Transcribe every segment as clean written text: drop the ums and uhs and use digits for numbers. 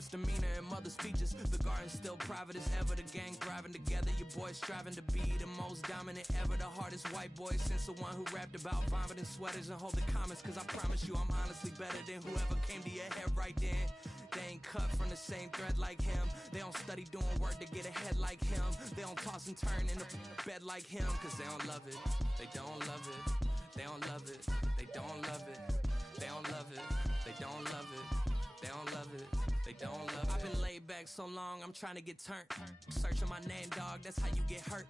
Bob's demeanor and mother's features. The garden's still private as ever. The gang thriving together. Your boys striving to be the most dominant ever. The hardest white boy since the one who rapped about vomiting sweaters and holding comments. Cause I promise you I'm honestly better than whoever came to your head right then. They ain't cut from the same thread like him. They don't study doing work to get ahead like him. They don't toss and turn in the bed like him. Cause they don't love it. They don't love it. They don't love it. They don't love it. They don't love it. They don't love it. They don't love it. They don't love it. I've been laid back so long, I'm trying to get turned. Searching my name, dog, that's how you get hurt.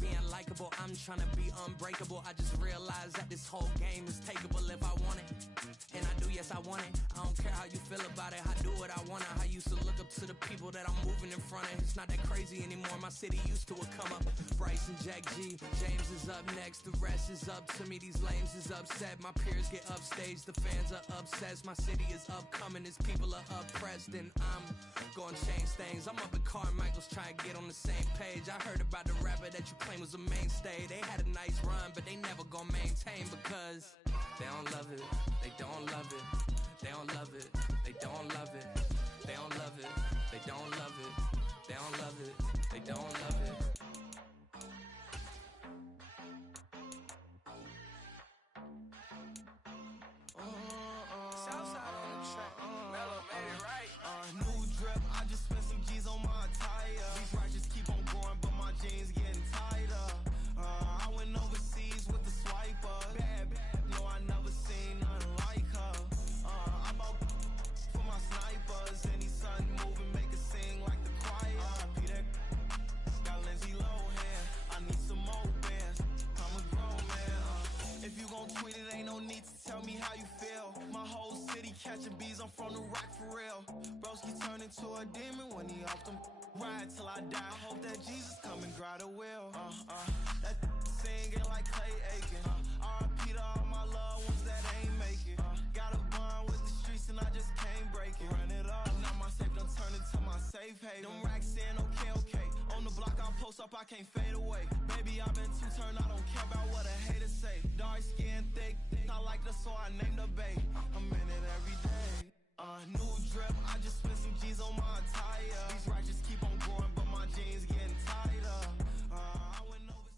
Being likable, I'm trying to be unbreakable. I just realized that this whole game is takeable if I want it. And I do, yes, I want it. I don't care how you feel about it. I do what I want. I used to look up to the people that I'm moving in front of. It's not that crazy anymore. My city used to a come up. Bryce and Jack G. James is up next. The rest is up to me. These lames is upset. My peers get upstaged. The fans are obsessed. My city is upcoming. Its people are oppressed. And I'm gonna change things. I'm up at Carmichael's trying to get on the same page. I heard about the rapper that you claim was a mainstay. They had a nice run, but they never gonna maintain because they don't love it. They don't love it. They don't love it. They don't love it. They don't love it. They don't love it. They don't love it. They don't love it. Southside on the track. Mellow made it right. New drip. I just spent some G's on my attire. These righteous keep on going, but my jeans getting tighter. I went overseas with the swiper. Bad, no, I never seen nothing like her. I bought for my snipers. Any sun moving, make it sing like the choir. Peter got Lindsay Lohan. I need some more bands. I'm a grown man. If you gon' tweet it, ain't no need to tell me how you feel. My whole city catching bees, I'm from the rock for real. Broski turn into a demon when he off them. Ride till I die. I hope that Jesus come and grab the wheel. That singing like Clay Aiken. R.I.P. to all my loved ones that ain't make it. Got a bond with the streets and I just can't break it. Run it up, now my safe done turn into my safe haven. Them racks in, okay. On the block I post up, I can't fade away. Baby, I've been too turned, I don't care about what a hater say. Dark skin, thick, I like the so I named the bay. I'm in it every day. New drip, I just spent some G's on my attire. These righteous keep on going, but my jeans getting tighter. I went over.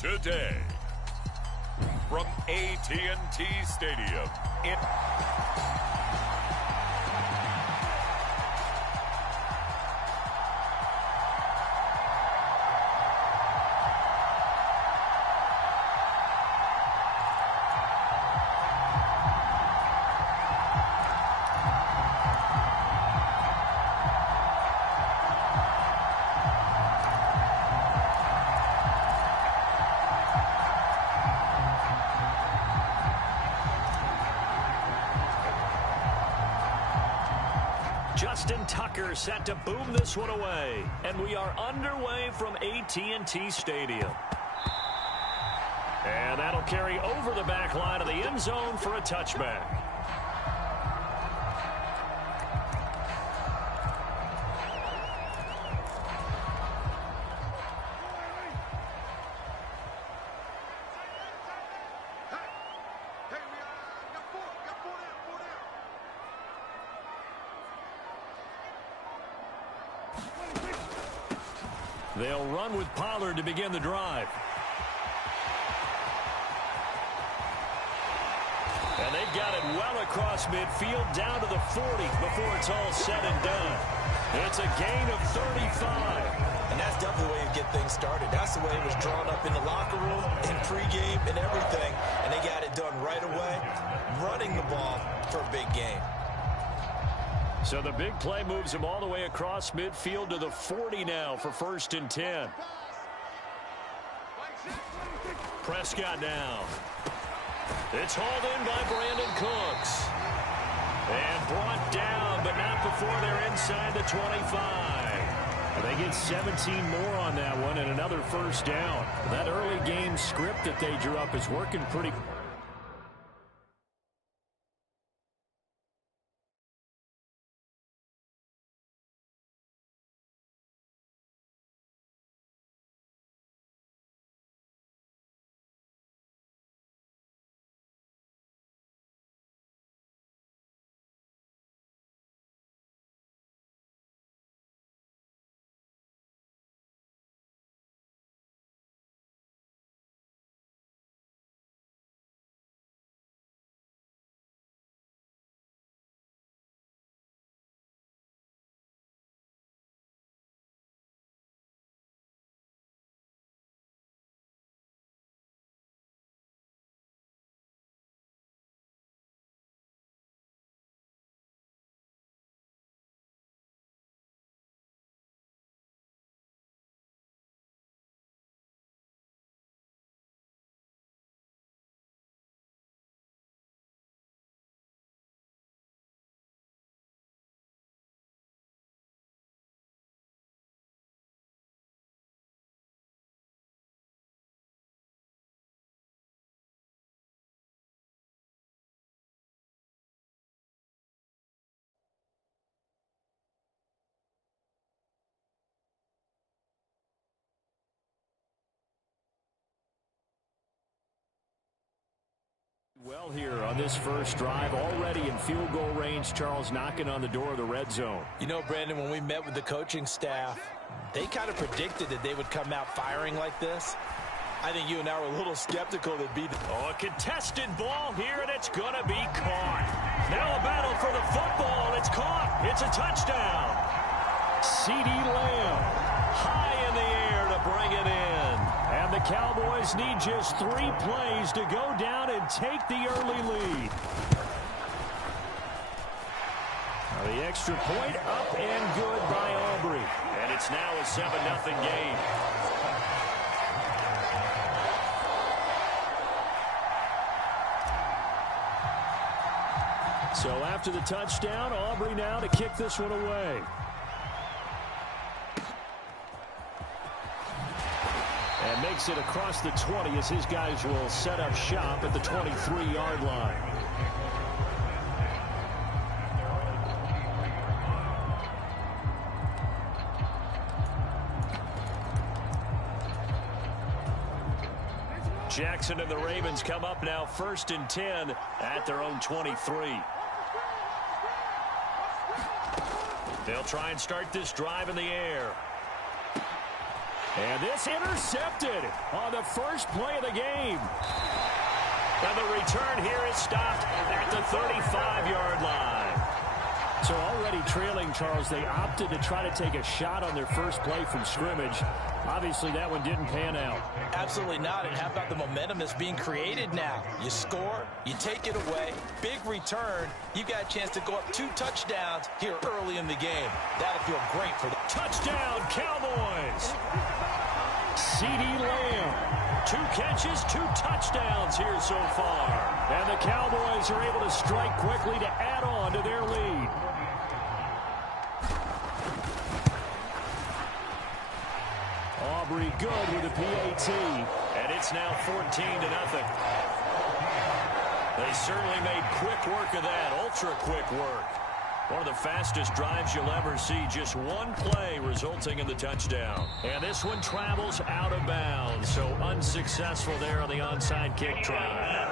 Today, from AT&T Stadium in Justin Tucker set to boom this one away. And we are underway from AT&T Stadium. And that'll carry over the back line of the end zone for a touchback. They'll run with Pollard to begin the drive. And they've got it well across midfield down to the 40 before it's all said and done. It's a gain of 35. And that's definitely the way to get things started. That's the way it was drawn up in the locker room, in pregame, and everything. And they got it done right away, running the ball for a big game. So the big play moves him all the way across midfield to the 40 now for 1st and 10. Prescott down. It's hauled in by Brandon Cooks. And brought down, but not before they're inside the 25. They get 17 more on that one and another first down. That early game script that they drew up is working pretty Well, here on this first drive, already in field goal range, Charles knocking on the door of the red zone. You know, Brandon, when we met with the coaching staff, they kind of predicted that they would come out firing like this. I think you and I were a little skeptical that be. A contested ball here, and it's going to be caught. Now a battle for the football. It's caught. It's a touchdown. CeeDee Lamb high in the air to bring it in. And the Cowboys need just 3 plays to go down and take the early lead. Now the extra point up and good by Aubrey. And it's now a 7-0 game. So after the touchdown, Aubrey now to kick this one away. And makes it across the 20 as his guys will set up shop at the 23-yard line. Jackson and the Ravens come up now 1st and 10 at their own 23. They'll try and start this drive in the air. And this intercepted on the first play of the game. And the return here is stopped at the 35-yard line. So already trailing, Charles, they opted to try to take a shot on their first play from scrimmage. Obviously, that one didn't pan out. Absolutely not. And how about the momentum that's being created now? You score, you take it away, big return. You got a chance to go up 2 touchdowns here early in the game. That'll feel great for them. Touchdown, Cowboys! CeeDee Lamb, 2 catches, 2 touchdowns here so far. And the Cowboys are able to strike quickly to add on to their lead. Aubrey good with a PAT. And it's now 14-0. They certainly made quick work of that, ultra quick work. One of the fastest drives you'll ever see. Just 1 play resulting in the touchdown. And this one travels out of bounds. So unsuccessful there on the onside kick try.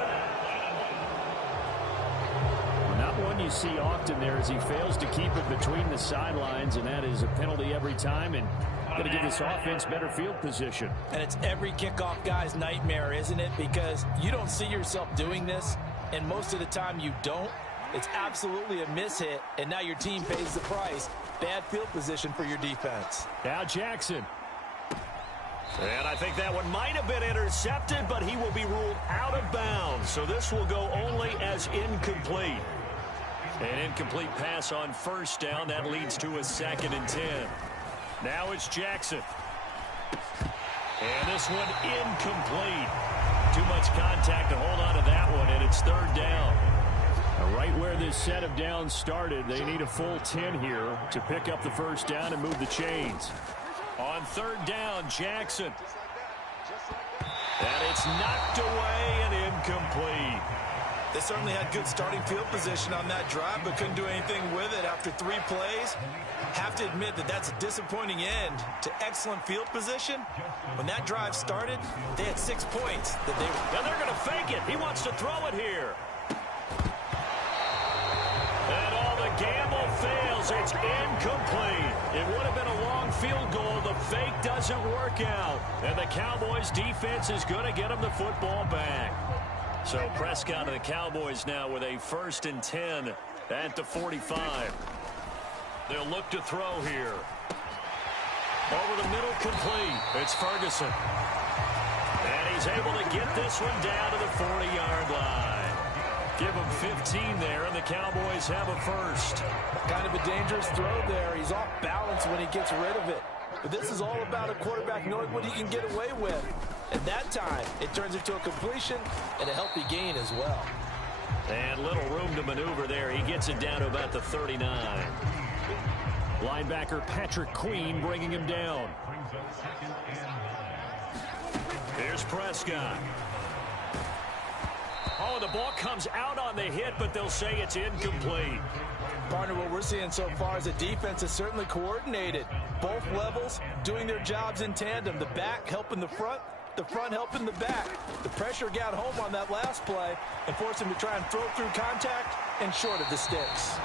Not one you see often there as he fails to keep it between the sidelines. And that is a penalty every time. And going to give this offense better field position. And it's every kickoff guy's nightmare, isn't it? Because you don't see yourself doing this. And most of the time you don't. It's absolutely a mishit, and now your team pays the price. Bad field position for your defense. Now Jackson. And I think that one might have been intercepted, but he will be ruled out of bounds. So this will go only as incomplete. An incomplete pass on first down. That leads to a 2nd and 10. Now it's Jackson. And this one incomplete. Too much contact to hold on to that one, and it's 3rd down. Right where this set of downs started, they need a full 10 here to pick up the first down and move the chains. On 3rd down, Jackson. And it's knocked away and incomplete. They certainly had good starting field position on that drive, but couldn't do anything with it after 3 plays. Have to admit that that's a disappointing end to excellent field position. When that drive started, they had 6 points. Now they're going to fake it. He wants to throw it here. And all the gamble fails. It's incomplete. It would have been a long field goal. The fake doesn't work out. And the Cowboys defense is going to get them the football back. So Prescott and the Cowboys now with a 1st and 10 at the 45. They'll look to throw here. Over the middle, complete. It's Ferguson. And he's able to get this one down to the 40-yard line. Give him 15 there, and the Cowboys have a first. Kind of a dangerous throw there. He's off balance when he gets rid of it. But this is all about a quarterback knowing what he can get away with. And that time, it turns into a completion and a healthy gain as well. And little room to maneuver there. He gets it down to about the 39. Linebacker Patrick Queen bringing him down. Here's Prescott. Oh, the ball comes out on the hit, but they'll say it's incomplete. Partner, what we're seeing so far is the defense is certainly coordinated. Both levels doing their jobs in tandem. The back helping the front, the front helping the back. The pressure got home on that last play and forced him to try and throw through contact and short of the sticks.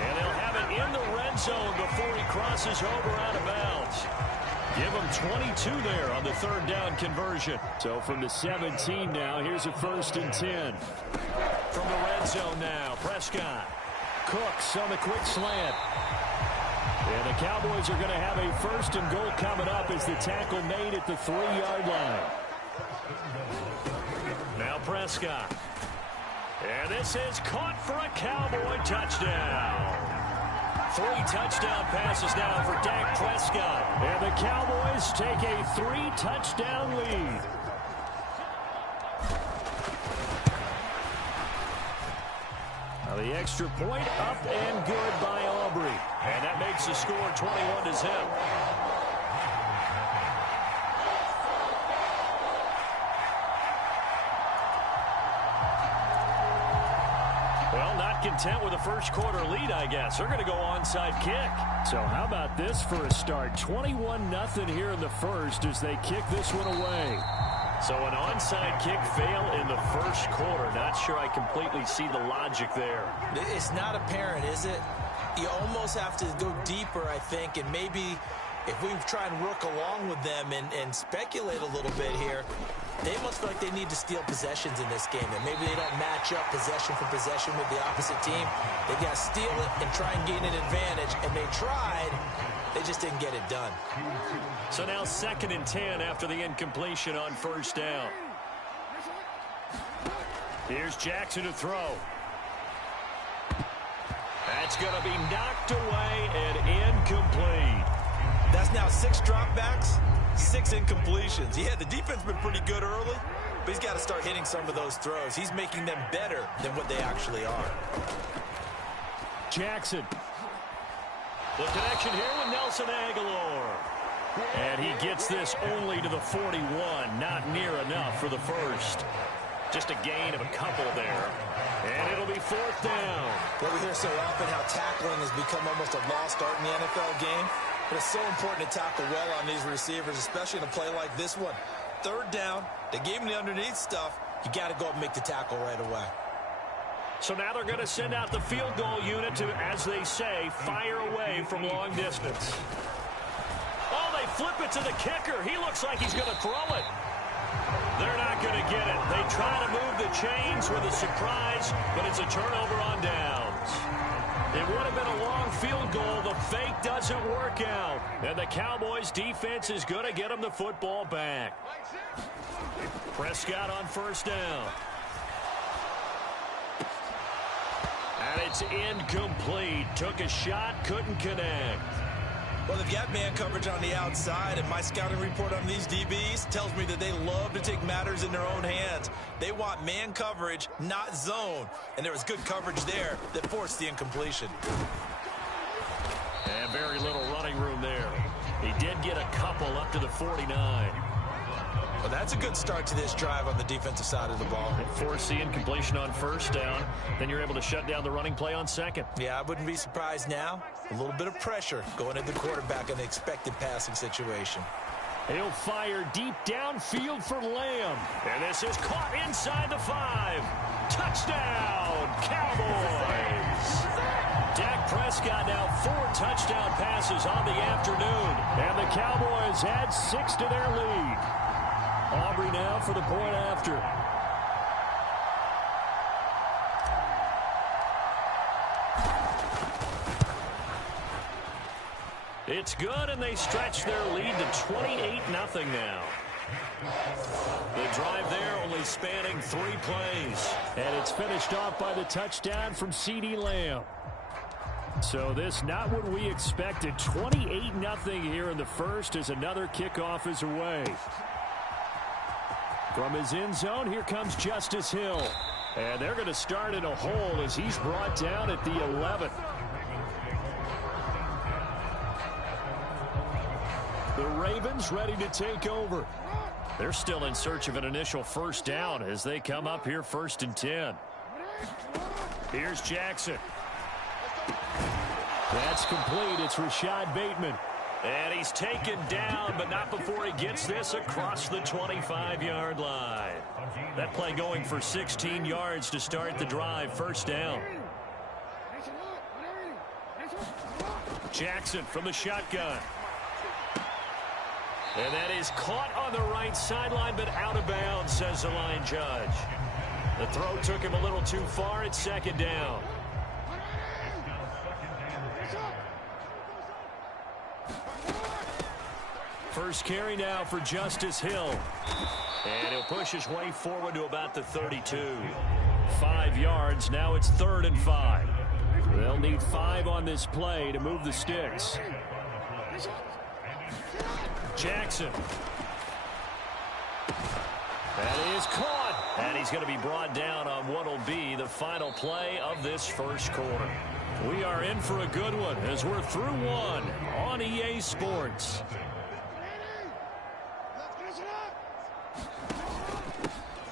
And they'll have it in the red zone before he crosses over out of bounds. Give him 22 there on the third down conversion. So from the 17 now, here's a 1st and 10. From the red zone now, Prescott. Cooks on the quick slant. And the Cowboys are going to have a 1st and goal coming up as the tackle made at the 3-yard line. Now Prescott. And this is caught for a Cowboy touchdown. 3 touchdown passes now for Dak Prescott. And the Cowboys take a 3-touchdown lead. Now the extra point up and good by Aubrey. And that makes the score 21-0. Well, not content with a first quarter lead, I guess. They're going to go onside kick. So how about this for a start? 21-0 here in the first as they kick this one away. So an onside kick fail in the first quarter. Not sure I completely see the logic there. It's not apparent, is it? You almost have to go deeper, I think, and maybe if we try and work along with them and speculate a little bit here, they must feel like they need to steal possessions in this game, and maybe they don't match up possession for possession with the opposite team. They got to steal it and try and gain an advantage, and they tried. They just didn't get it done. So now 2nd and 10 after the incompletion on 1st down. Here's Jackson to throw. That's going to be knocked away and incomplete. That's now 6 dropbacks, 6 incompletions. Yeah, the defense has been pretty good early, but he's got to start hitting some of those throws. He's making them better than what they actually are. Jackson. The connection here with Nelson Aguilar. And he gets this only to the 41. Not near enough for the first. Just a gain of a couple there. And it'll be 4th down. Well, we hear so often how tackling has become almost a lost art in the NFL game. But it's so important to tackle well on these receivers, especially in a play like this one. 3rd down, they gave him the underneath stuff. You got to go up and make the tackle right away. So now they're going to send out the field goal unit to, as they say, fire away from long distance. Oh, they flip it to the kicker. He looks like he's going to throw it. They're not going to get it. They try to move the chains with a surprise, but it's a turnover on downs. It would have been a long field goal. The fake doesn't work out. And the Cowboys' defense is going to get them the football back. Prescott on 1st down. And it's incomplete. Took a shot, couldn't connect. Well, they've got man coverage on the outside, and my scouting report on these DBs tells me that they love to take matters in their own hands. They want man coverage, not zone. And there was good coverage there that forced the incompletion. And very little running room there. He did get a couple up to the 49. Well, that's a good start to this drive on the defensive side of the ball. Force the incompletion on 1st down. Then you're able to shut down the running play on 2nd. Yeah, I wouldn't be surprised now. A little bit of pressure going at the quarterback in the expected passing situation. He'll fire deep downfield for Lamb. And this is caught inside the 5. Touchdown, Cowboys! Dak Prescott now 4 touchdown passes on the afternoon. And the Cowboys add 6 to their lead. Aubrey now for the point after. It's good, and they stretch their lead to 28-0 now. The drive there only spanning 3 plays. And it's finished off by the touchdown from CeeDee Lamb. So this not what we expected. 28-0 here in the first as another kickoff is away. From his end zone, here comes Justice Hill. And they're going to start in a hole as he's brought down at the 11. The Ravens ready to take over. They're still in search of an initial 1st down as they come up here 1st and 10. Here's Jackson. That's complete. It's Rashad Bateman. And he's taken down, but not before he gets this across the 25-yard line. That play going for 16 yards to start the drive. First down. Jackson from the shotgun. And that is caught on the right sideline, but out of bounds, says the line judge. The throw took him a little too far. It's second down. First carry now for Justice Hill. And he'll push his way forward to about the 32. 5 yards. Now it's 3rd and 5. They'll need 5 on this play to move the sticks. Jackson. That is caught. And he's going to be brought down on what will be the final play of this first quarter. We are in for a good one as we're through one on EA Sports.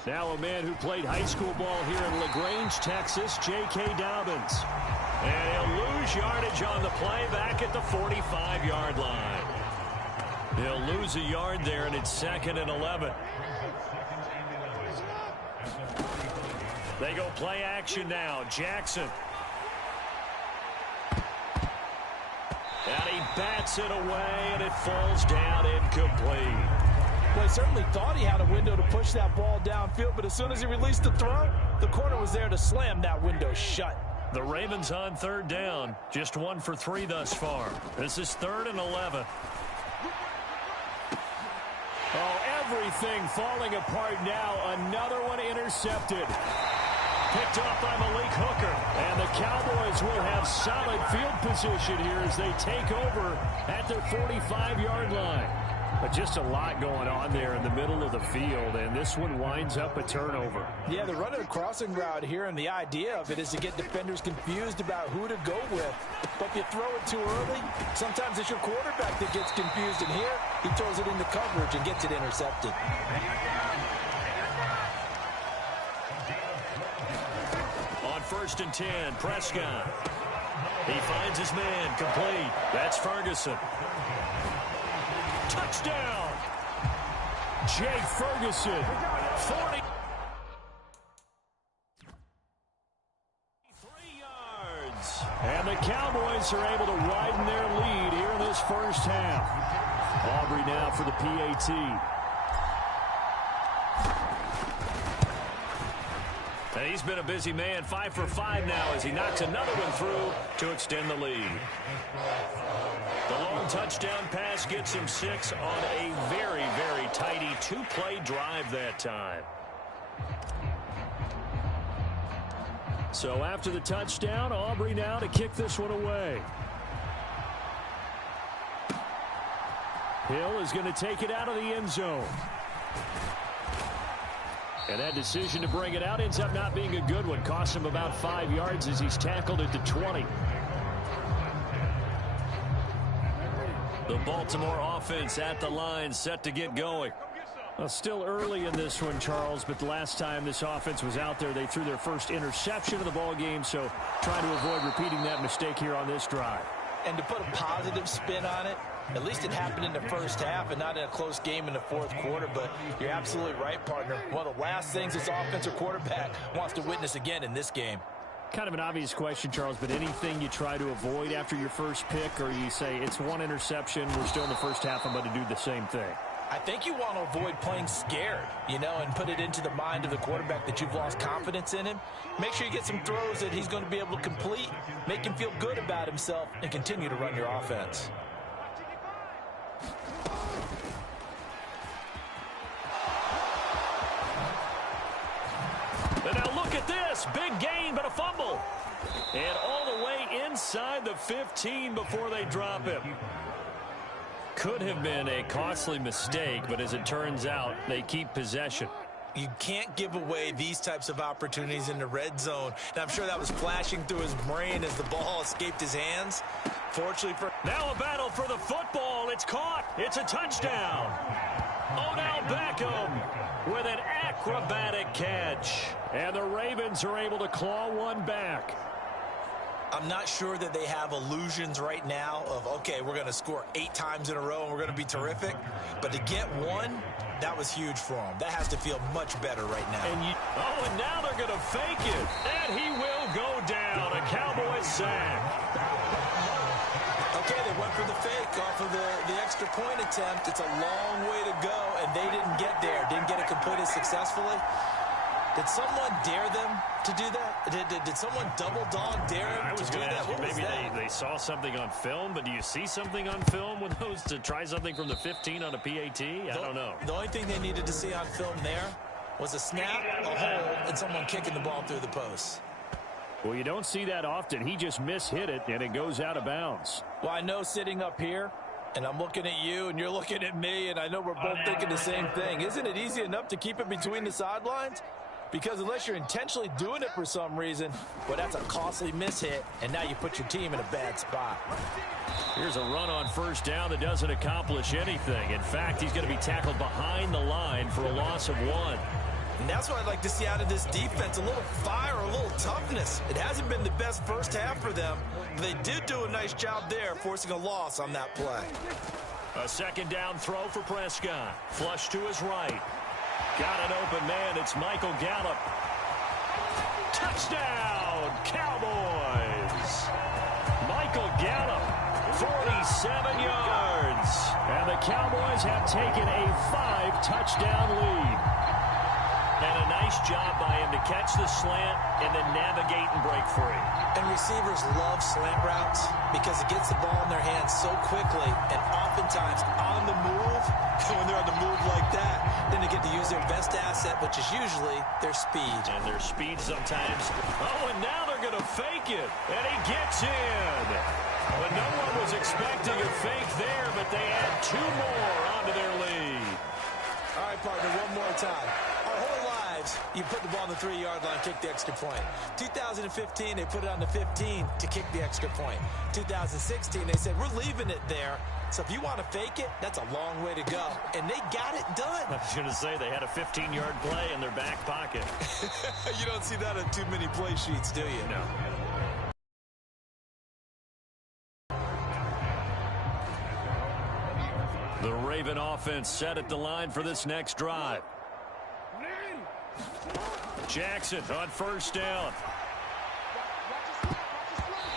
Now a man who played high school ball here in LaGrange, Texas, J.K. Dobbins. And he'll lose yardage on the play back at the 45-yard line. He'll lose a yard there, and it's 2nd and 11. They go play action now. Jackson. And he bats it away, and it falls down incomplete. Well, he certainly thought he had a window to push that ball downfield, but as soon as he released the throw, the corner was there to slam that window shut. The Ravens on 3rd down. Just 1 for 3 thus far. This is 3rd and 11. Oh, everything falling apart now. Another one intercepted. Picked off by Malik Hooker. And the Cowboys will have solid field position here as they take over at their 45-yard line. But just a lot going on there in the middle of the field, and this one winds up a turnover. Yeah, they're running a crossing route here, and the idea of it is to get defenders confused about who to go with. But if you throw it too early, sometimes it's your quarterback that gets confused, and here he throws it into coverage and gets it intercepted. On 1st and 10, Prescott. He finds his man, complete. That's Ferguson. Touchdown! Jay Ferguson, 40. 3 yards. And the Cowboys are able to widen their lead here in this first half. Aubrey now for the PAT. And he's been a busy man, 5 for 5 now as he knocks another one through to extend the lead. The long touchdown pass gets him 6 on a very, very tidy 2-play drive that time. So after the touchdown, Aubrey now to kick this one away. Hill is going to take it out of the end zone. And that decision to bring it out ends up not being a good one. Costs him about 5 yards as he's tackled at the 20. The Baltimore offense at the line, set to get going. Well, still early in this one, Charles, but the last time this offense was out there, they threw their first interception of the ball game, so trying to avoid repeating that mistake here on this drive. And to put a positive spin on it, at least it happened in the first half and not in a close game in the fourth quarter, but you're absolutely right, partner. One of the last things this offensive quarterback wants to witness again in this game. Kind of an obvious question, Charles, but anything you try to avoid after your first pick, or you say it's one interception, we're still in the first half, I'm going to do the same thing? I think you want to avoid playing scared, and put it into the mind of the quarterback that you've lost confidence in him. Make sure you get some throws that he's going to be able to complete, make him feel good about himself, and continue to run your offense. And now look at this. Big gain, but a fumble. And all the way inside the 15 before they drop him. Could have been a costly mistake, but as it turns out, they keep possession. You can't give away these types of opportunities in the red zone. And I'm sure that was flashing through his brain as the ball escaped his hands. Fortunately for... Now a battle for the football. It's caught. It's a touchdown. Odell Beckham with an acrobatic catch. And the Ravens are able to claw one back. I'm not sure that they have illusions right now of, okay, we're going to score 8 times in a row and we're going to be terrific. But to get one, that was huge for them. That has to feel much better right now. And now they're going to fake it. And he will go down. A Cowboys sack. Okay, they went for the fake off of the extra point attempt. It's a long way to go, and they didn't get there. Didn't get it completed successfully. Did someone dare them to do that? Did someone double dog dare them to do that? Maybe they saw something on film, but do you see something on film with those to try something from the 15 on a PAT? I don't know. The only thing they needed to see on film there was a snap, a hole, and someone kicking the ball through the post. Well, you don't see that often. He just mishit it, and it goes out of bounds. Well, I know sitting up here, and I'm looking at you, and you're looking at me, and I know we're both thinking the same thing. Isn't it easy enough to keep it between the sidelines? Because unless you're intentionally doing it for some reason, well, that's a costly mishit, and now you put your team in a bad spot. Here's a run on first down that doesn't accomplish anything. In fact, he's going to be tackled behind the line for a loss of 1. And that's what I'd like to see out of this defense, a little fire, a little toughness. It hasn't been the best first half for them, but they did do a nice job there, forcing a loss on that play. A second down throw for Prescott. Flush to his right. Got an open man. It's Michael Gallup. Touchdown, Cowboys. Michael Gallup, 47 yards. And the Cowboys have taken a 5-touchdown lead. And a nice job by him to catch the slant and then navigate and break free. And receivers love slant routes because it gets the ball in their hands so quickly and oftentimes on the move. When they're on the move like that, then they get to use their best asset, which is usually their speed. And their speed sometimes. Oh, and now they're going to fake it. And he gets in. But no one was expecting a fake there, but they add 2 more onto their lead. All right, partner, one more time. Our whole lives, you put the ball on the 3-yard line, kick the extra point. 2015, they put it on the 15 to kick the extra point. 2016, they said, we're leaving it there. So if you want to fake it, that's a long way to go. And they got it done. I was going to say they had a 15-yard play in their back pocket. You don't see that on too many play sheets, do you? No. The Raven offense set at the line for this next drive. Jackson on first down.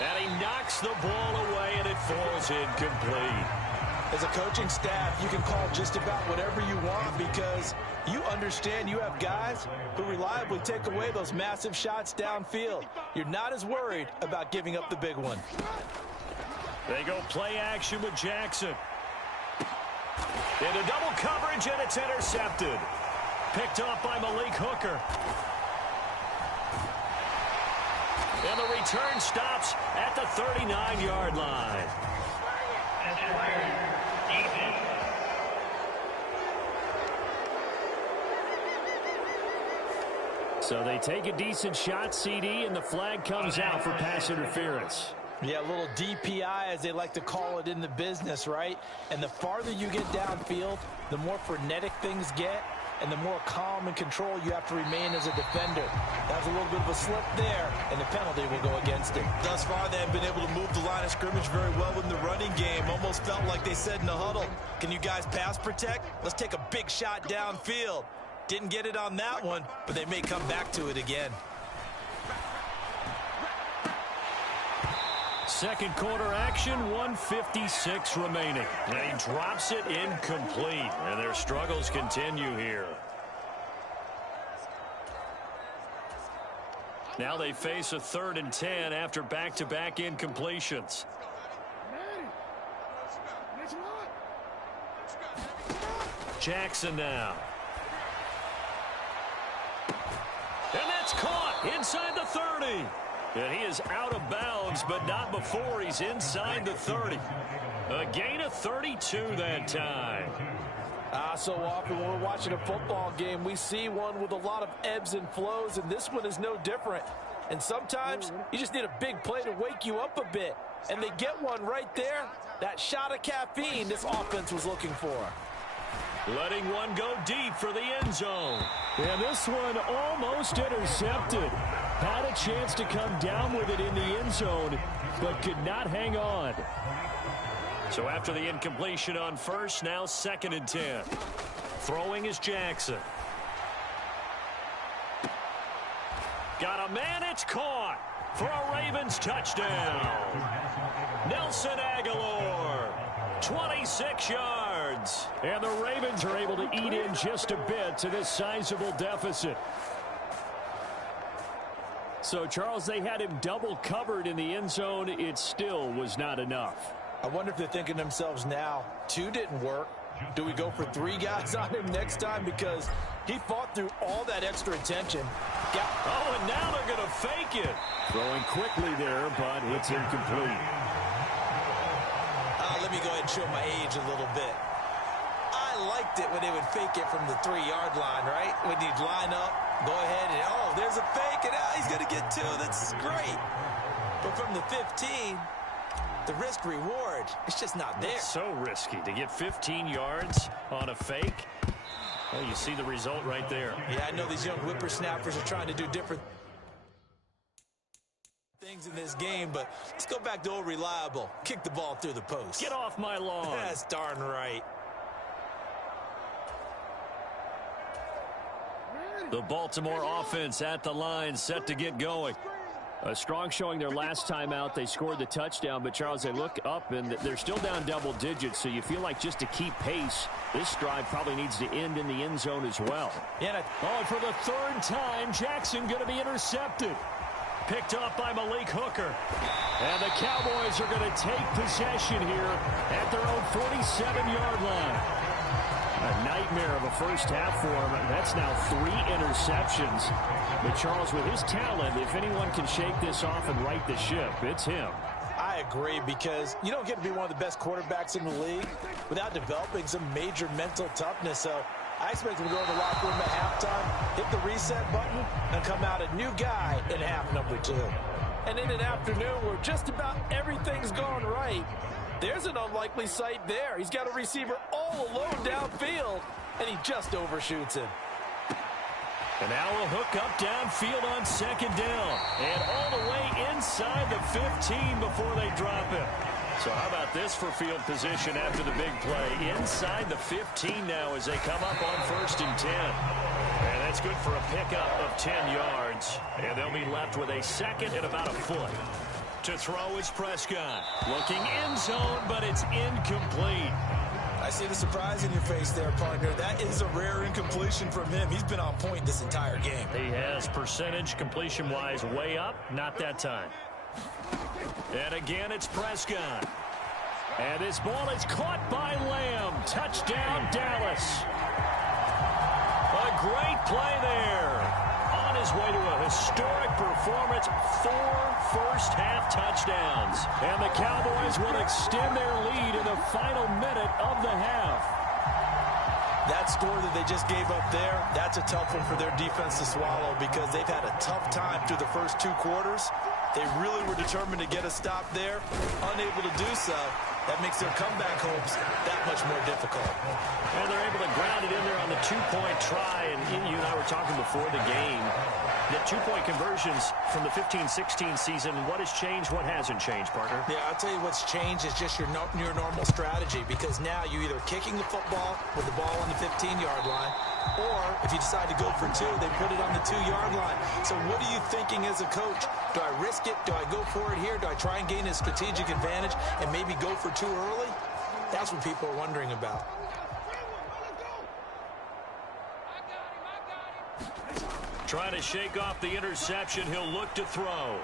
And he knocks the ball away, and it falls incomplete. As a coaching staff, you can call just about whatever you want because you understand you have guys who reliably take away those massive shots downfield. You're not as worried about giving up the big one. They go play action with Jackson. Into double coverage, and it's intercepted. Picked off by Malik Hooker. And the return stops at the 39-yard line. So they take a decent shot, CD, and the flag comes out for pass interference. Yeah, a little DPI, as they like to call it in the business, right? And the farther you get downfield, the more frenetic things get, and the more calm and control you have to remain as a defender. That was a little bit of a slip there, and the penalty will go against it. Thus far, they have been able to move the line of scrimmage very well in the running game. Almost felt like they said in the huddle, can you guys pass protect? Let's take a big shot downfield. Didn't get it on that one, but they may come back to it again. Second quarter action, 1:56 remaining. And he drops it incomplete. And their struggles continue here. Now they face a 3rd and 10 after back-to-back incompletions. Jackson now. And that's caught inside the 30. And he is out of bounds, but not before he's inside the 30. A gain of 32 that time. So often when we're watching a football game, we see one with a lot of ebbs and flows, and this one is no different. And sometimes you just need a big play to wake you up a bit. And they get one right there. That shot of caffeine this offense was looking for. Letting one go deep for the end zone. And this one almost intercepted. Had a chance to come down with it in the end zone, but could not hang on. So after the incompletion on first, now 2nd and 10. Throwing is Jackson. Got a man, it's caught for a Ravens touchdown. Nelson Aguilar, 26 yards. And the Ravens are able to eat in just a bit to this sizable deficit. So, Charles, they had him double covered in the end zone. It still was not enough. I wonder if they're thinking to themselves now, 2 didn't work. Do we go for 3 guys on him next time? Because he fought through all that extra attention. Oh, and now they're going to fake it. Throwing quickly there, but it's incomplete. Let me go ahead and show my age a little bit. I liked it when they would fake it from the 3-yard line, right? When you'd line up, go ahead and, oh, there's a fake, and he's going to get 2. That's great. But from the 15, the risk-reward, it's just not there. It's so risky to get 15 yards on a fake. Well, you see the result right there. Yeah, I know these young whippersnappers are trying to do different things in this game, but let's go back to old reliable. Kick the ball through the post. Get off my lawn. That's darn right. The Baltimore offense at the line, set to get going. A strong showing their last time out. They scored the touchdown, but, Charles, they look up, and they're still down double digits, so you feel like just to keep pace, this drive probably needs to end in the end zone as well. Yeah, and for the 3rd time, Jackson going to be intercepted. Picked up by Malik Hooker. And the Cowboys are going to take possession here at their own 47-yard line. A nightmare of a first half for him. That's now 3 interceptions. But Charles, with his talent, if anyone can shake this off and right the ship, it's him. I agree, because you don't get to be one of the best quarterbacks in the league without developing some major mental toughness. So I expect him to go in the locker room at halftime, hit the reset button, and come out a new guy in half number 2. And in an afternoon where just about everything's gone right, there's an unlikely sight there. He's got a receiver all alone downfield, and he just overshoots him. And now a hook up downfield on 2nd down. And all the way inside the 15 before they drop it. So how about this for field position after the big play? Inside the 15 now as they come up on 1st and 10. And that's good for a pickup of 10 yards. And they'll be left with a 2nd and about a foot. To throw is Prescott. Looking end zone, but it's incomplete. I see the surprise in your face there, partner. That is a rare incompletion from him. He's been on point this entire game. He has percentage completion-wise way up. Not that time. And again, it's Prescott. And this ball is caught by Lamb. Touchdown, Dallas. A great play there. On his way to a historic performance, 4 first-half touchdowns. And the Cowboys will extend their lead in the final minute of the half. That score that they just gave up there, that's a tough one for their defense to swallow, because they've had a tough time through the first 2 quarters. They really were determined to get a stop there, unable to do so. That makes their comeback hopes that much more difficult. And they're able to ground it in there on the 2-point try. And you and I were talking before the game that 2-point conversions from the 15-16 season, what has changed, what hasn't changed, partner? Yeah, I'll tell you what's changed is just your normal strategy, because now you're either kicking the football with the ball on the 15-yard line, or if you decide to go for 2, they put it on the 2-yard line. So what are you thinking as a coach? Do I risk it? Do I go for it here? Do I try and gain a strategic advantage and maybe go for 2 early? That's what people are wondering about. Trying to shake off the interception. He'll look to throw.